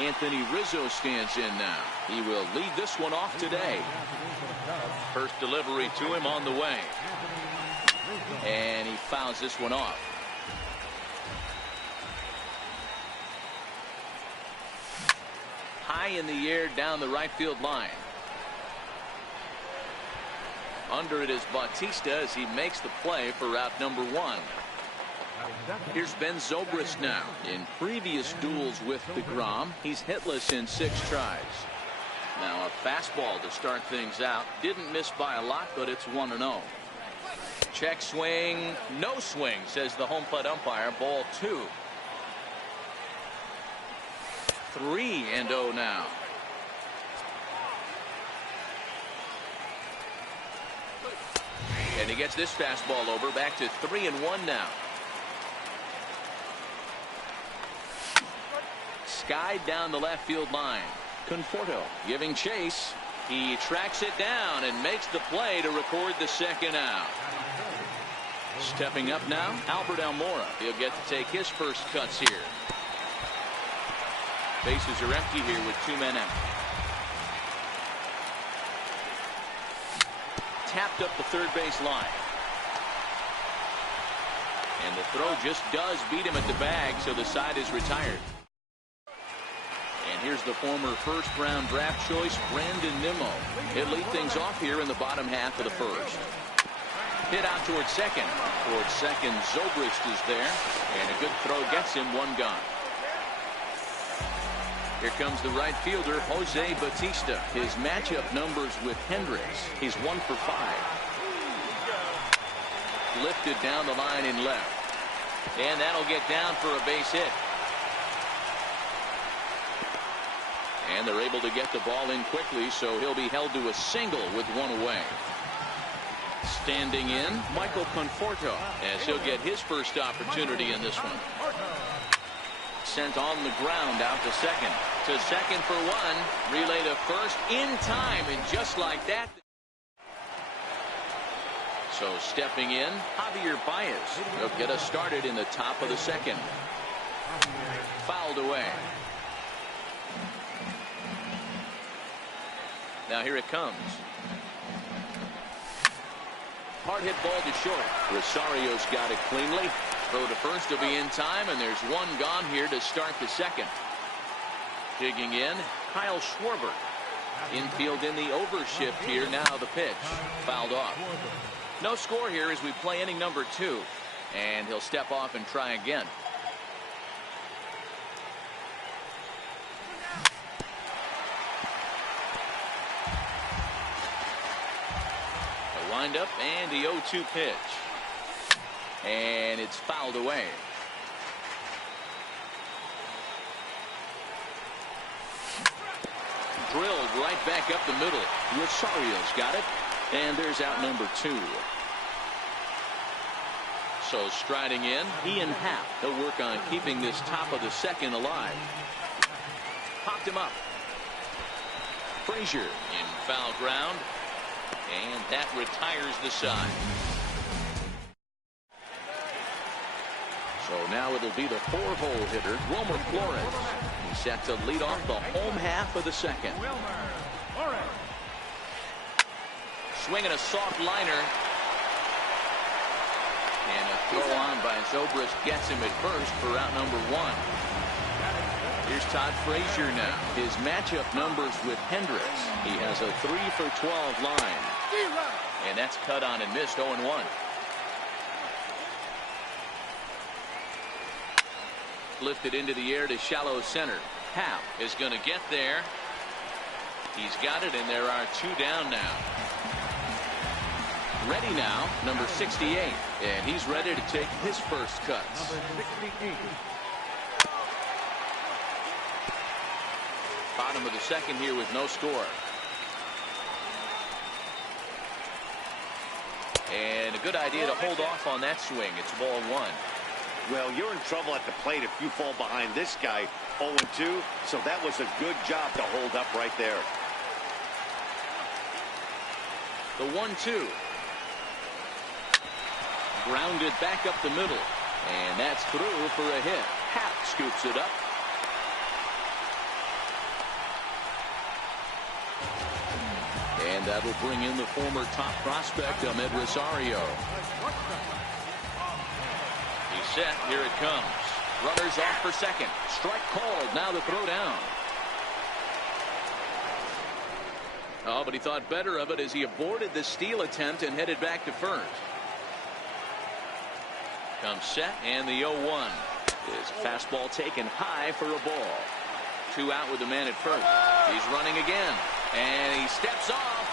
Anthony Rizzo stands in now. He will lead this one off today. First delivery to him on the way. And he fouls this one off. High in the air down the right field line. Under it is Bautista as he makes the play for route number 1. Here's Ben Zobrist now. In previous duels with DeGrom, he's hitless in 6 tries. Now a fastball to start things out. Didn't miss by a lot, but it's 1-0. Check swing, no swing, says the home plate umpire. Ball 2. 3-0 now. And he gets this fastball over. Back to 3-1 now. Skied down the left field line. Conforto giving chase. He tracks it down and makes the play to record the second out. Stepping up now, Albert Almora. He'll get to take his first cuts here. Bases are empty here with 2 men out. Tapped up the third base line. And the throw just does beat him at the bag, so the side is retired. And here's the former first-round draft choice, Brandon Nimmo. He'll lead things off here in the bottom half of the first. Hit out towards second. Towards second, Zobrist is there. And a good throw gets him 1 gone. Here comes the right fielder, Jose Bautista. His matchup numbers with Hendricks. He's 1 for 5. Lifted down the line in left. And that'll get down for a base hit. And they're able to get the ball in quickly, so he'll be held to a single with 1 away. Standing in, Michael Conforto, as he'll get his first opportunity in this one. Sent on the ground out to second. To second for 1. Relay to first in time, and just like that. So stepping in, Javier Baez. He'll get us started in the top of the second. Fouled away. Now here it comes. Hard hit ball to short. Rosario's got it cleanly. Throw to first will be in time, and there's 1 gone here to start the second. Digging in, Kyle Schwarber. Infield in the overshift here. Now the pitch. Fouled off. No score here as we play inning number 2. And he'll step off and try again. A windup and the 0-2 pitch. And it's fouled away. Drilled right back up the middle. Rosario's got it. And there's out number 2. So striding in, Ian Happ. He'll work on keeping this top of the second alive. Popped him up. Frazier in foul ground. And that retires the side. So now it'll be the 4-hole hitter, Wilmer Flores. He's set to lead off the home half of the second. Swinging a soft liner. And a throw on by Zobrist gets him at first for out number 1. Here's Todd Frazier now. His matchup numbers with Hendricks. He has a 3 for 12 line. And that's cut on and missed. 0-1. Lifted into the air to shallow center. Happ is going to get there. He's got it, and there are 2 down now. Ready now, number 68, and he's ready to take his first cuts. Bottom of the second here with no score. And a good idea to hold off on that swing. It's ball 1. Well, you're in trouble at the plate if you fall behind this guy 0-2, so that was a good job to hold up right there. The 1-2. Grounded back up the middle, and that's through for a hit. Happ scoops it up. And that'll bring in the former top prospect, Ahmed Rosario. He's set. Here it comes. Runners off for second. Strike called. Now the throw down. Oh, but he thought better of it as he aborted the steal attempt and headed back to first. Comes set, and the 0-1 is fastball taken high for a ball. 2 out with the man at first. He's running again, and he steps off.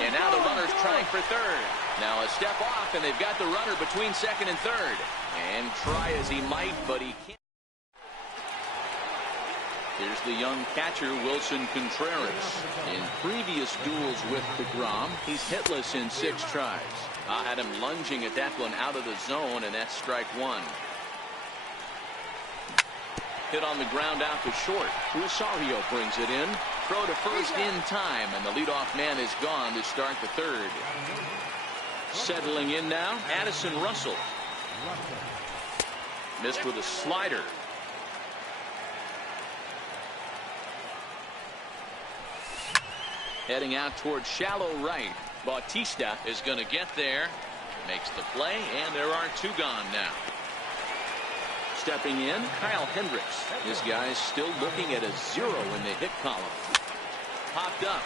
And now the runner's trying for third. Now a step off, and they've got the runner between second and third. And try as he might, but he can't. Here's the young catcher, Wilson Contreras. In previous duels with DeGrom, he's hitless in 6 tries. I had him lunging at that one out of the zone, and that's strike 1. Hit on the ground out to short. Rosario brings it in. Throw to first in time, and the leadoff man is gone to start the third. Settling in now, Addison Russell. Missed with a slider. Heading out towards shallow right. Bautista is going to get there. Makes the play, and there are 2 gone now. Stepping in, Kyle Hendricks. This guy's still looking at a 0 in the hit column. Popped up.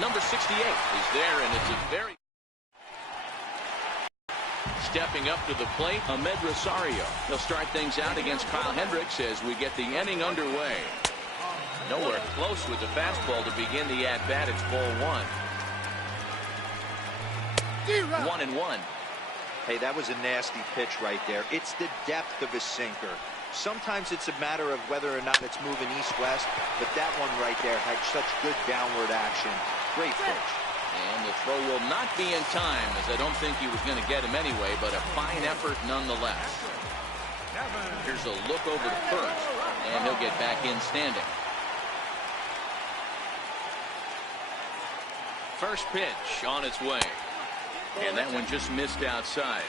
Number 68 is there, and it's a very... Stepping up to the plate, Ahmed Rosario. He'll start things out against Kyle Hendricks as we get the inning underway. Nowhere close with the fastball to begin the at-bat. It's ball 1. 1-1. Hey, that was a nasty pitch right there. It's the depth of his sinker. Sometimes it's a matter of whether or not it's moving east-west, but that one right there had such good downward action. Great pitch. And the throw will not be in time, as I don't think he was going to get him anyway, but a fine effort nonetheless. Here's a look over to first, and he'll get back in standing. First pitch on its way. And that one just missed outside.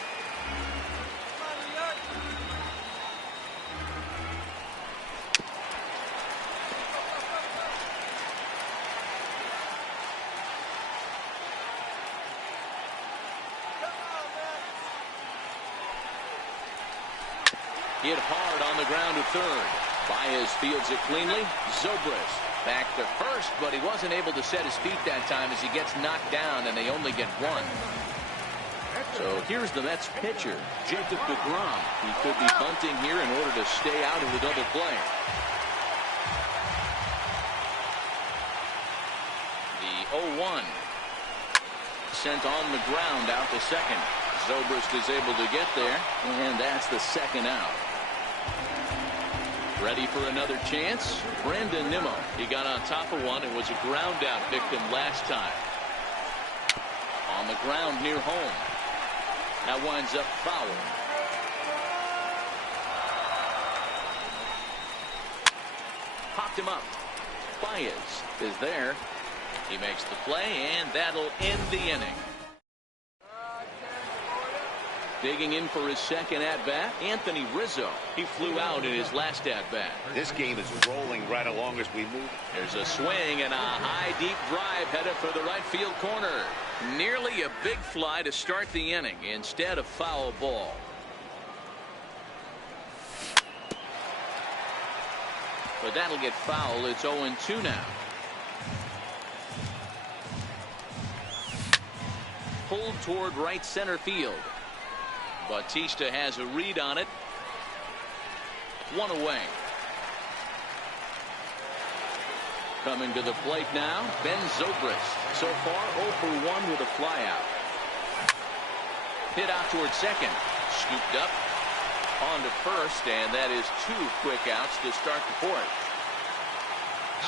Hit hard on the ground to third. Baez fields it cleanly. Zobrist back to first, but he wasn't able to set his feet that time as he gets knocked down, and they only get 1. So here's the Mets pitcher, Jacob DeGrom. He could be bunting here in order to stay out of the double play. The 0-1 sent on the ground out to second. Zobrist is able to get there, and that's the 2nd out. Ready for another chance? Brandon Nimmo. He got on top of one and was a ground out victim last time. On the ground near home. That winds up foul. Popped him up. Baez is there. He makes the play, and that'll end the inning. Digging in for his 2nd at-bat, Anthony Rizzo. He flew out in his last at-bat. This game is rolling right along as we move. There's a swing and a high, deep drive headed for the right field corner. Nearly a big fly to start the inning instead of foul ball. But that'll get foul. It's 0-2 now. Pulled toward right center field. Bautista has a read on it. 1 away. Coming to the plate now, Ben Zobrist. So far 0 for 1 with a flyout. Hit out towards second. Scooped up on to first, and that is 2 quick outs to start the 4th.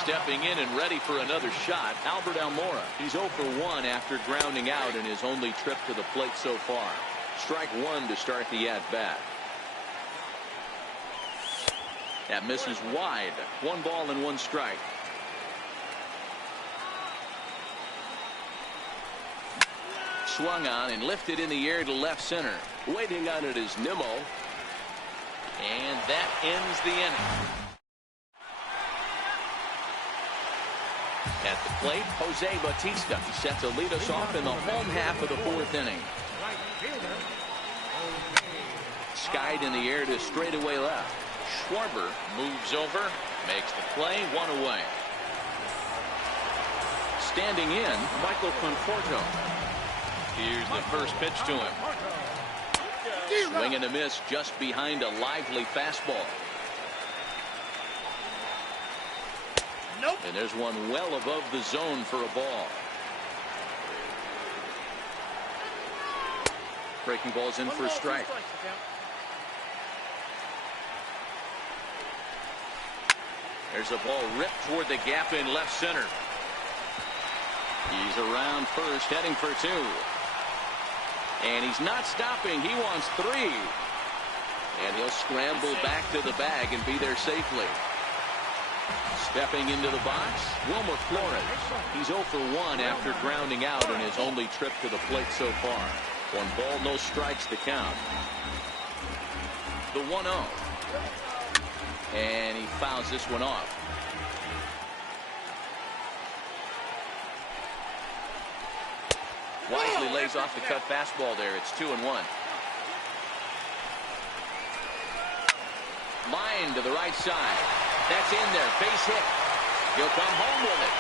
Stepping in and ready for another shot, Albert Almora. He's 0 for 1 after grounding out in his only trip to the plate so far. Strike 1 to start the at-bat. That misses wide. 1 ball and 1 strike. Swung on and lifted in the air to left center. Waiting on it is Nimmo. And that ends the inning. At the plate, Jose Bautista set to lead us off in the home half of the fourth inning. Skied in the air to straightaway left. Schwarber moves over, makes the play, one away. Standing in, Michael Conforto. Here's the first pitch to him. Swing and a miss just behind a lively fastball. Nope. And there's one well above the zone for a ball. Breaking ball's in for a strike. There's a ball ripped toward the gap in left center. He's around first, heading for two. And he's not stopping. He wants three. And he'll scramble back to the bag and be there safely. Stepping into the box, Wilmer Flores. He's 0 for 1 after grounding out in his only trip to the plate so far. 1 ball, no strikes to count. The 1-0. And he fouls this one off. Wisely lays off the cut fastball there. It's 2-1. Line to the right side. That's in there. Base hit. He'll come home with it.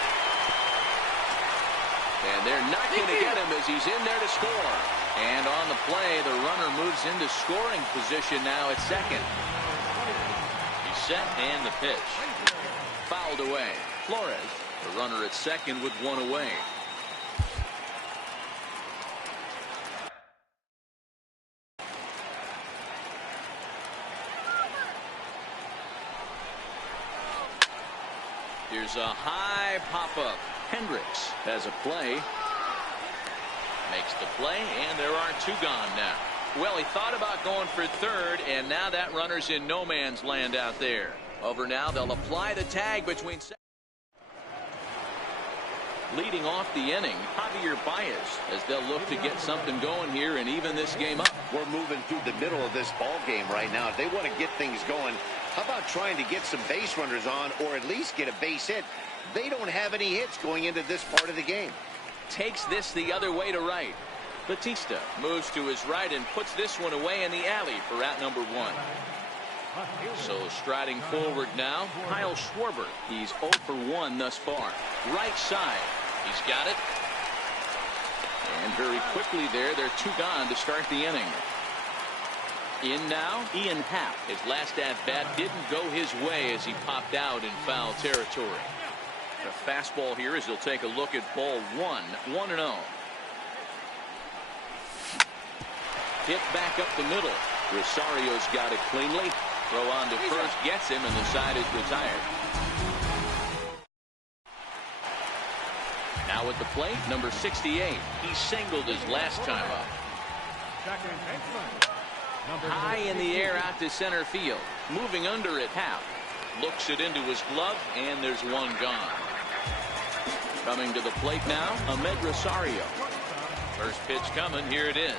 And they're not going to get him as he's in there to score. And on the play, the runner moves into scoring position now at second. He's set and the pitch. Fouled away. Flores, the runner at second with one away. Here's a high pop-up. Hendricks has a play. Makes the play, and there are two gone now. Well, he thought about going for third, and now that runner's in no man's land out there. Over now, they'll apply the tag between. Leading off the inning, Javier Baez, as they'll look to get something going here and even this game up. We're moving through the middle of this ball game right now. If they want to get things going, how about trying to get some base runners on or at least get a base hit? They don't have any hits going into this part of the game. Takes this the other way to right. Bautista moves to his right and puts this one away in the alley for out number 1. So striding forward now, Kyle Schwarber. He's 0 for 1 thus far. Right side. He's got it. And very quickly they're two gone to start the inning. In now, Ian Happ. His last at-bat didn't go his way as he popped out in foul territory. The fastball here as he'll take a look at ball 1, 1-0. Hit back up the middle. Rosario's got it cleanly. Throw on to first, gets him, and the side is retired. Now at the plate, number 68. He singled his last time up. High in the air out to center field. Moving under it, Happ. Looks it into his glove, and there's one gone. Coming to the plate now, Ahmed Rosario. First pitch coming, here it is.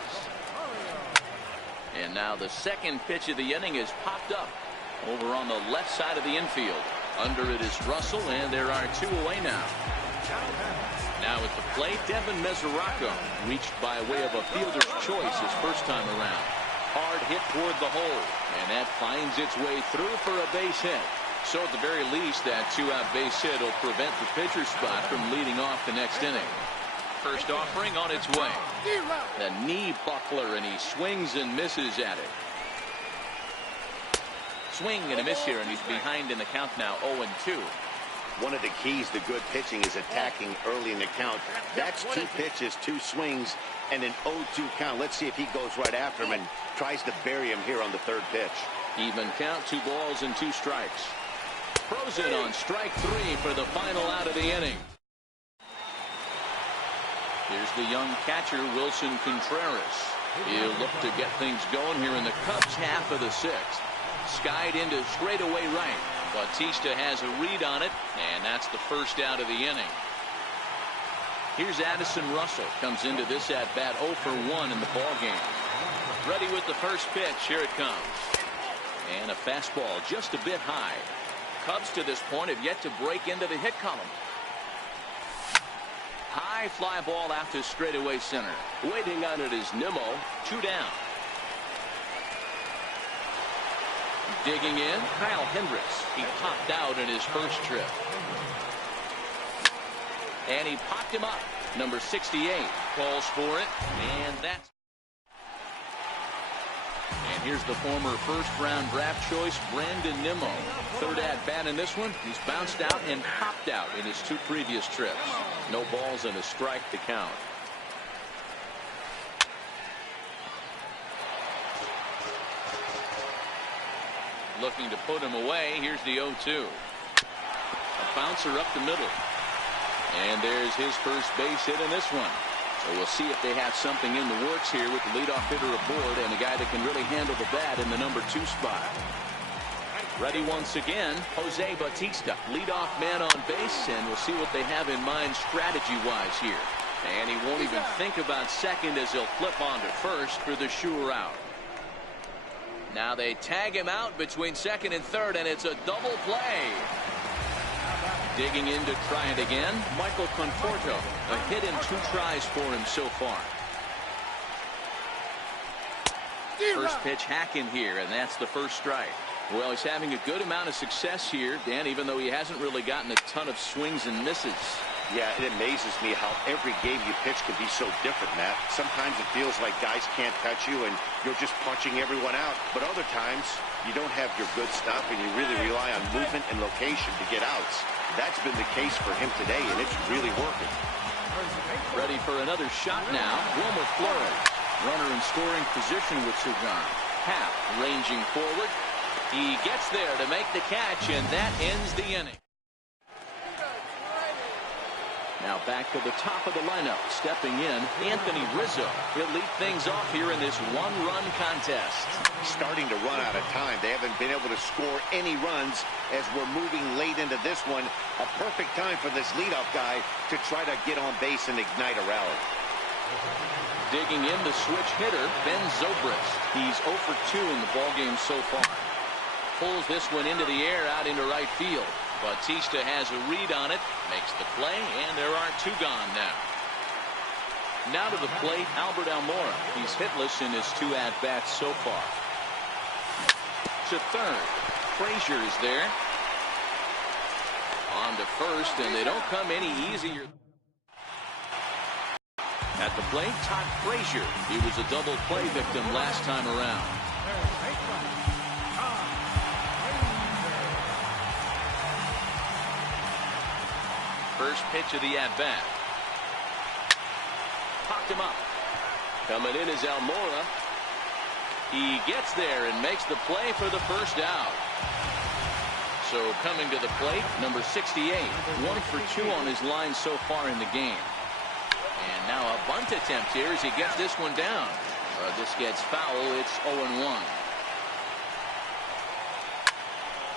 And now the second pitch of the inning is popped up over on the left side of the infield. Under it is Russell, and there are two away now. Now at the plate, Devin Mesoraco reached by way of a fielder's choice his first time around. Hard hit toward the hole, and that finds its way through for a base hit. So at the very least, that two-out base hit will prevent the pitcher's spot from leading off the next inning. First offering on its way. The knee buckler, and he swings and misses at it. Swing and a miss here, and he's behind in the count now, 0-2. One of the keys to good pitching is attacking early in the count. That's 2 pitches, 2 swings, and an 0-2 count. Let's see if he goes right after him and tries to bury him here on the third pitch. Even count, 2 balls and 2 strikes. Throws it on strike 3 for the final out of the inning. Here's the young catcher, Wilson Contreras. He'll look to get things going here in the Cubs half of the 6th. Skied into straightaway right. Bautista has a read on it, and that's the first out of the inning. Here's Addison Russell. Comes into this at-bat 0 for 1 in the ballgame. Ready with the first pitch. Here it comes. And a fastball just a bit high. Cubs to this point have yet to break into the hit column. High fly ball out to straightaway center. Waiting on it is Nimmo. 2 down. Digging in, Kyle Hendricks. He popped out in his first trip. And he popped him up. Number 68 calls for it. And that's... And here's the former first-round draft choice, Brandon Nimmo. Third at-bat in this one. He's bounced out and popped out in his 2 previous trips. No balls and a strike to count. Looking to put him away. Here's the 0-2. A bouncer up the middle. And there's his first base hit in this one. So we'll see if they have something in the works here with the leadoff hitter aboard and a guy that can really handle the bat in the number 2 spot. Ready once again, Jose Bautista, leadoff man on base, and we'll see what they have in mind strategy-wise here. And he won't even think about second as he'll flip on to first for the sure out. Now they tag him out between second and third, and it's a double play. Digging in to try it again, Michael Conforto. A hit in 2 tries for him so far. First pitch hack in here, and that's the first strike. Well, he's having a good amount of success here, Dan, even though he hasn't really gotten a ton of swings and misses. Yeah, it amazes me how every game you pitch can be so different, Matt. Sometimes it feels like guys can't touch you and you're just punching everyone out. But other times you don't have your good stuff and you really rely on movement and location to get outs. That's been the case for him today, and it's really working. Ready for another shot now. Wilmer Flores. Runner in scoring position with Sugan. Happ ranging forward. He gets there to make the catch, and that ends the inning. Now back to the top of the lineup. Stepping in, Anthony Rizzo. He'll lead things off here in this 1-run contest. Starting to run out of time. They haven't been able to score any runs as we're moving late into this one. A perfect time for this leadoff guy to try to get on base and ignite a rally. Digging in the switch hitter, Ben Zobrist. He's 0 for 2 in the ballgame so far. Pulls this one into the air out into right field. Bautista has a read on it, makes the play, and there are 2 gone now. Now to the plate, Albert Almora. He's hitless in his 2 at-bats so far. To third, Frazier is there. On to first, and they don't come any easier. At the plate, Todd Frazier. He was a double play victim last time around. First pitch of the at-bat. Popped him up. Coming in is Almora. He gets there and makes the play for the first out. So coming to the plate, number 68. 1 for 2 on his line so far in the game. And now a bunt attempt here as he gets this one down. This gets foul. It's 0-1.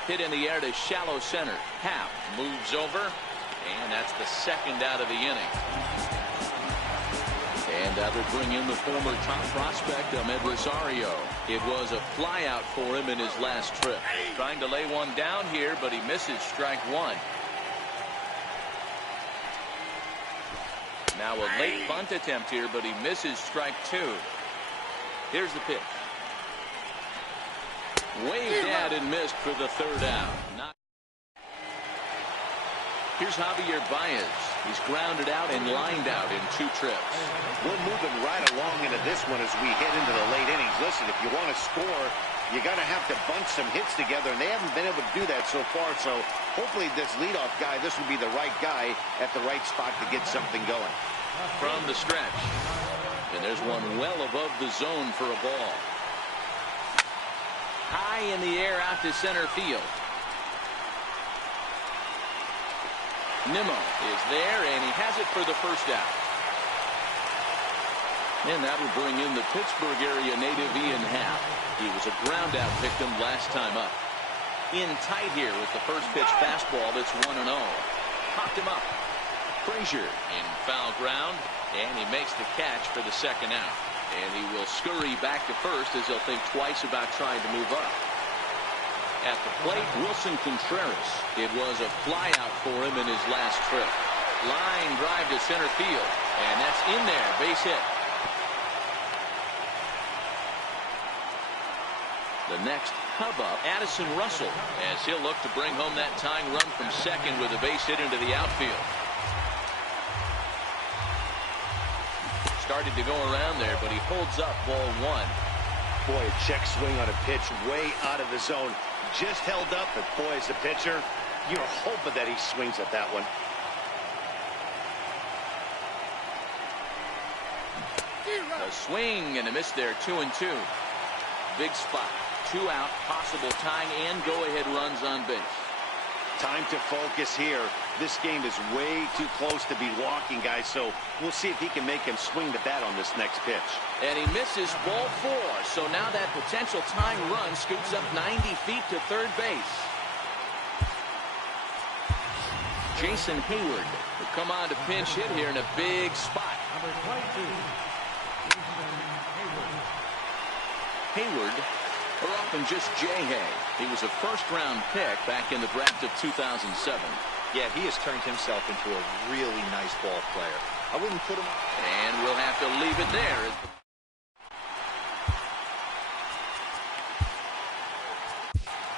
Hit in the air to shallow center. Happ moves over. And that's the second out of the inning. And that will bring in the former top prospect, Ahmed Rosario. It was a flyout for him in his last trip. Trying to lay one down here, but he misses strike 1. Now a late bunt attempt here, but he misses strike 2. Here's the pitch. Waved at and missed for the third out. Here's Javier Baez. He's grounded out and lined out in 2 trips. We're moving right along into this one as we head into the late innings. Listen, if you want to score, you got to have to bunch some hits together, and they haven't been able to do that so far. So hopefully this leadoff guy, this will be the right guy at the right spot to get something going. From the stretch. And there's one well above the zone for a ball. High in the air out to center field. Nimmo is there, and he has it for the first out. And that will bring in the Pittsburgh area native Ian Happ. He was a ground out victim last time up. In tight here with the first pitch fastball that's 1-0. Popped him up. Frazier in foul ground, and he makes the catch for the second out. And he will scurry back to first as he'll think twice about trying to move up. At the plate, Wilson Contreras. It was a flyout for him in his last trip. Line drive to center field, and that's in there, base hit. The next hub up, Addison Russell, as he'll look to bring home that tying run from second with a base hit into the outfield. Started to go around there, but he holds up ball one. Boy, a check swing on a pitch way out of the zone. Just held up, but boy, as a pitcher, you're hoping that he swings at that one. A swing and a miss there, 2-2. Big spot, 2 out, possible tying and go-ahead runs on base. Time to focus here. This game is way too close to be walking, guys, so we'll see if he can make him swing the bat on this next pitch. And he misses ball 4, so now that potential tying run scoots up 90 feet to third base. Jason Hayward will come on to pinch hit here in a big spot. Number 22, Hayward, or often just J-Hay. He was a first-round pick back in the draft of 2007. Yeah, he has turned himself into a really nice ball player. I wouldn't put him... And we'll have to leave it there.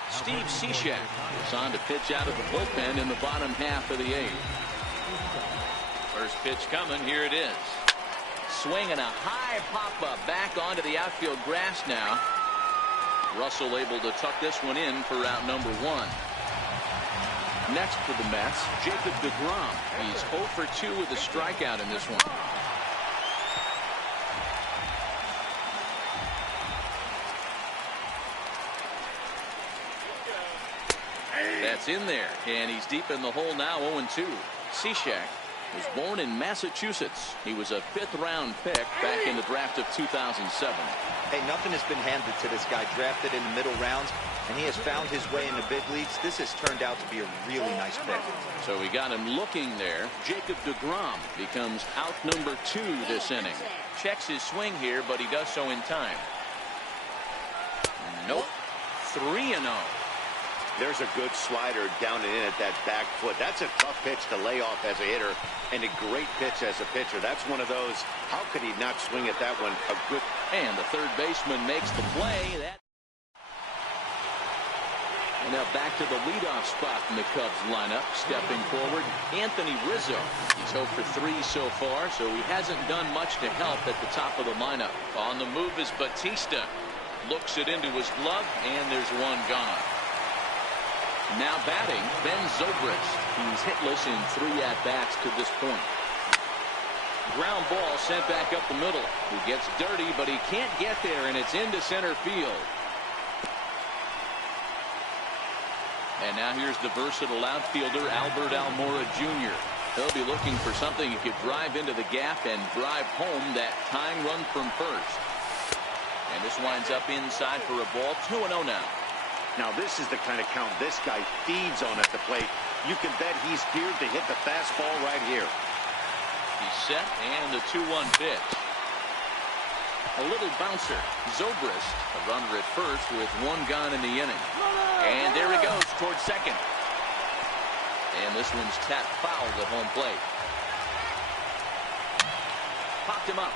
Steve Cishek is on to pitch out of the bullpen in the bottom half of the 8th. First pitch coming, here it is. Swinging a high pop-up back onto the outfield grass now. Russell able to tuck this one in for out number 1. Next for the Mets, Jacob deGrom. He's 0 for 2 with a strikeout in this one. That's in there, and he's deep in the hole now, 0-2. Cishek was born in Massachusetts. He was a 5th-round pick back in the draft of 2007. Hey, nothing has been handed to this guy. Drafted in the middle rounds, and he has found his way in the big leagues. This has turned out to be a really nice pick. So we got him looking there. Jacob deGrom becomes out number 2 this inning. Checks his swing here, but he does so in time. Nope. 3-0. There's a good slider down and in at that back foot. That's a tough pitch to lay off as a hitter, and a great pitch as a pitcher. That's one of those, how could he not swing at that one? A good... And the third baseman makes the play. And now back to the leadoff spot in the Cubs lineup. Stepping forward, Anthony Rizzo. He's 0 for 3 so far, so he hasn't done much to help at the top of the lineup. On the move is Batista. Looks it into his glove, and there's one gone. Now batting, Ben Zobrist. He's hitless in 3 at-bats to this point. Ground ball sent back up the middle. He gets dirty, but he can't get there, and it's into center field. And now here's the versatile outfielder, Albert Almora Jr. He'll be looking for something he could drive into the gap and drive home that tying run from first. And this winds up inside for a ball. 2-0 now. Now this is the kind of count this guy feeds on at the plate. You can bet he's geared to hit the fastball right here. He's set, and the 2-1 pitch. A little bouncer. Zobrist, a runner at first with 1 gone in the inning. And there he goes towards second. And this one's tapped foul at home plate. Popped him up.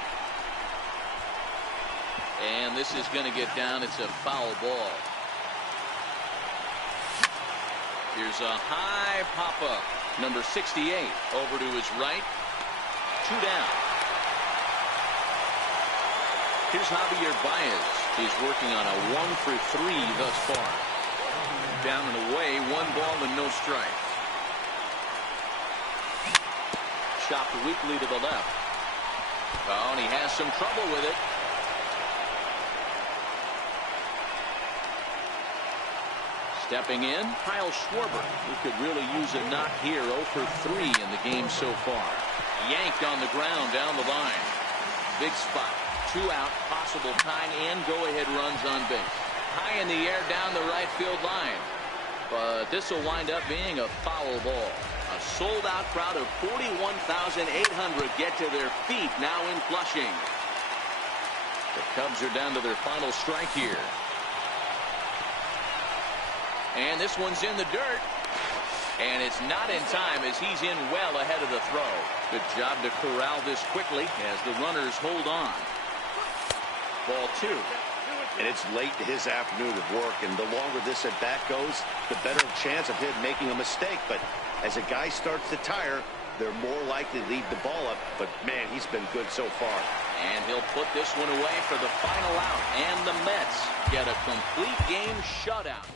And this is going to get down. It's a foul ball. Here's a high pop-up. Number 68 over to his right. 2 down. Here's Javier Baez. He's working on a 1 for 3 thus far. Down and away, 1 ball and no strike. Chopped weakly to the left. Oh, and he has some trouble with it. Stepping in, Kyle Schwarber, who could really use a knock here. 0 for 3 in the game so far. Yanked on the ground down the line. Big spot. 2 out, possible tying and go-ahead runs on base. High in the air down the right field line. But this will wind up being a foul ball. A sold-out crowd of 41,800 get to their feet now in Flushing. The Cubs are down to their final strike here. And this one's in the dirt. And it's not in time as he's in well ahead of the throw. Good job to corral this quickly as the runners hold on. Ball 2. And it's late to his afternoon of work, and the longer this at bat goes, the better chance of him making a mistake. But as a guy starts to tire, they're more likely to leave the ball up. But man, he's been good so far. And he'll put this one away for the final out. And the Mets get a complete game shutout.